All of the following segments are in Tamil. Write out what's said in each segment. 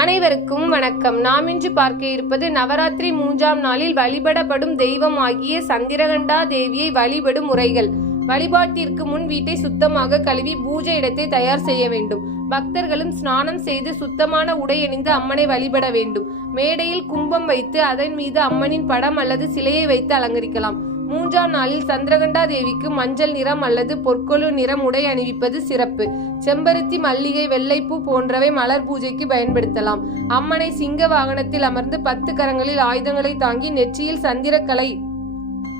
அனைவருக்கும் வணக்கம். நாம் இன்று பார்க்க இருப்பது நவராத்திரி 3ஆம் நாளில் வழிபடப்படும் தெய்வம் ஆகிய சந்திரகண்டா தேவியை வழிபடும் முறைகள். வழிபாட்டிற்கு முன் வீட்டை சுத்தமாக கழுவி பூஜை இடத்தை தயார் செய்ய வேண்டும். பக்தர்களும் ஸ்நானம் செய்து சுத்தமான உடை அணிந்து அம்மனை வழிபட வேண்டும். மேடையில் கும்பம் வைத்து அதன் மீது அம்மனின் படம் அல்லது சிலையை வைத்து அலங்கரிக்கலாம். 3ஆம் நாளில் சந்திரகண்டா தேவிக்கு மஞ்சள் நிறம் அல்லது பொற்கொழு நிறம் உடை அணிவிப்பது சிறப்பு. செம்பருத்தி, மல்லிகை, வெள்ளைப்பூ போன்றவை மலர் பூஜைக்கு பயன்படுத்தலாம். அம்மனை சிங்க வாகனத்தில் அமர்ந்து 10 கரங்களில் ஆயுதங்களை தாங்கி நெற்றியில் சந்திரக்கலை,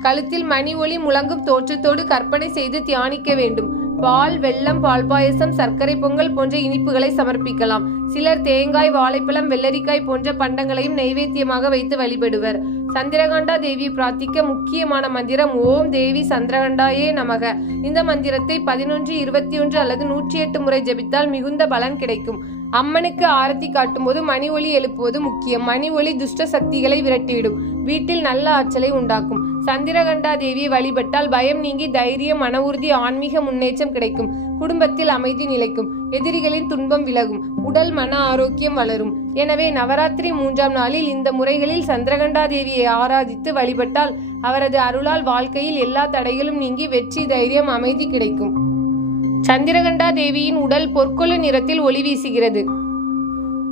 கழுத்தில் மணி ஒளி முழங்கும் தோற்றத்தோடு கற்பனை செய்து தியானிக்க வேண்டும். பால், வெல்லம், பால் பாயசம், சர்க்கரை பொங்கல் போன்ற இனிப்புகளை சமர்ப்பிக்கலாம். சிலர் தேங்காய், வாழைப்பழம், வெள்ளரிக்காய் போன்ற பண்டங்களையும் நைவேத்தியமாக வைத்து வழிபடுவர். சந்திரகண்டா தேவியை பிரார்த்திக்க முக்கியமான மந்திரம் ஓம் தேவி சந்திரகண்டாயே நமக. இந்த மந்திரத்தை 11, 21 அல்லது 108 முறை ஜபித்தால் மிகுந்த பலன் கிடைக்கும். அம்மனுக்கு ஆரத்தி காட்டும் போது மணி ஒலி எழுப்புவது முக்கியம். மணி ஒலி துஷ்ட சக்திகளை விரட்டிவிடும், வீட்டில் நல்ல ஆற்றலை உண்டாக்கும். சந்திரகண்டா தேவியை வழிபட்டால் பயம் நீங்கி தைரியம், மன உறுதி, ஆன்மீக முன்னேற்றம் கிடைக்கும். குடும்பத்தில் அமைதி நிலைக்கும். எதிரிகளின் துன்பம் விலகும். உடல் மன ஆரோக்கியம் வளரும். எனவே நவராத்திரி 3ஆம் நாளில் இந்த முறைகளில் சந்திரகண்டா தேவியை ஆராதித்து வழிபட்டால் அவரது அருளால் வாழ்க்கையில் எல்லா தடைகளும் நீங்கி வெற்றி, தைரியம், அமைதி கிடைக்கும். சந்திரகண்டா தேவியின் உடல் பொற்கொழு நிறத்தில் ஒளி வீசுகிறது.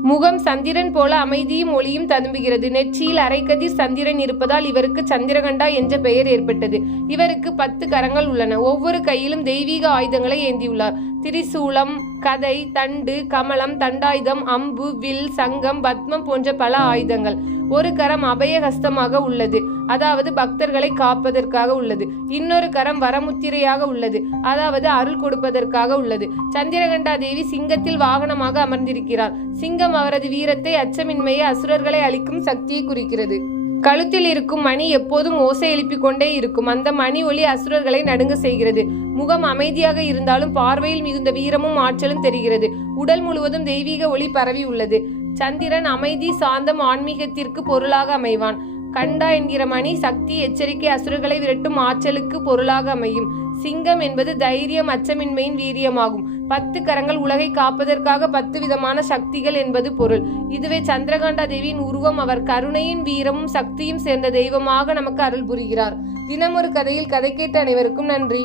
முகம் சந்திரன் போல அமைதியும் ஒளியும் ததும்புகிறது. நெற்றியில் அரைக்கதிர் சந்திரன் இருப்பதால் இவருக்கு சந்திரகண்டா என்ற பெயர் ஏற்பட்டது. இவருக்கு 10 கரங்கள் உள்ளன. ஒவ்வொரு கையிலும் தெய்வீக ஆயுதங்களை ஏந்தியுள்ளார். திரிசூலம், கதை, தண்டு, கமலம், தண்டாயுதம், அம்பு, வில், சங்கம், பத்மம் போன்ற பல ஆயுதங்கள். ஒரு கரம் அபயஹஸ்தமாக உள்ளது, அதாவது பக்தர்களை காப்பதற்காக உள்ளது. இன்னொரு கரம் வரமுத்திரையாக உள்ளது, அதாவது அருள் கொடுப்பதற்காக உள்ளது. சந்திரகண்டா தேவி சிங்கத்தில் வாகனமாக அமர்ந்திருக்கிறார். சிங்கம் அவரது வீரத்தை, அச்சமின்மையை, அசுரர்களை அழிக்கும் சக்தியை குறிக்கிறது. கழுத்தில் இருக்கும் மணி எப்போதும் ஓசை எழுப்பிக் கொண்டே இருக்கும். அந்த மணி ஒலி அசுரர்களை நடுங்க செய்கிறது. முகம் அமைதியாக இருந்தாலும் பார்வையில் மிகுந்த வீரமும் ஆற்றலும் தெரிகிறது. உடல் முழுவதும் தெய்வீக ஒளி பரவி உள்ளது. சந்திரன் அமைதி, சாந்தம், ஆன்மீகத்திற்கு பொருளாக அமைவான். கண்டா என்கிற மணி சக்தி, எச்சரிக்கை, அசுரர்களை விரட்டும் ஆற்றலுக்கு பொருளாக அமையும். சிங்கம் என்பது தைரியம், அச்சமின்மையின் வீரியமாகும். 10 கரங்கள் உலகை காப்பதற்காக 10 விதமான சக்திகள் என்பது பொருள். இதுவே சந்திரகண்டா தேவியின் உருவம். அவர் கருணையின், வீரமும் சக்தியும் சேர்ந்த தெய்வமாக நமக்கு அருள் புரிகிறார். தினமொரு கதையில் கதை கேட்ட அனைவருக்கும் நன்றி.